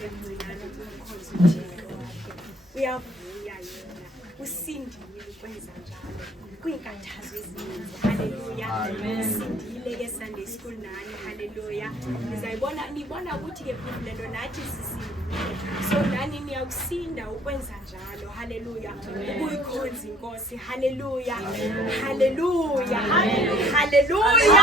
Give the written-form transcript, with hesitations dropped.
usemncinane kumkhonza uThixo wakhe. Uyavuya yena, usindile ukwenza njalo kwiinkathazo ezininzi. Haleluya. Usindile ke Sunday school nani. Haleluya. Nibona ukuthi ke phela nathi sisindile. So nani niyakusinda ukwenza njalo. Haleluya. Ukuyikhonza inkosi. Haleluya. Haleluya. Haleluya.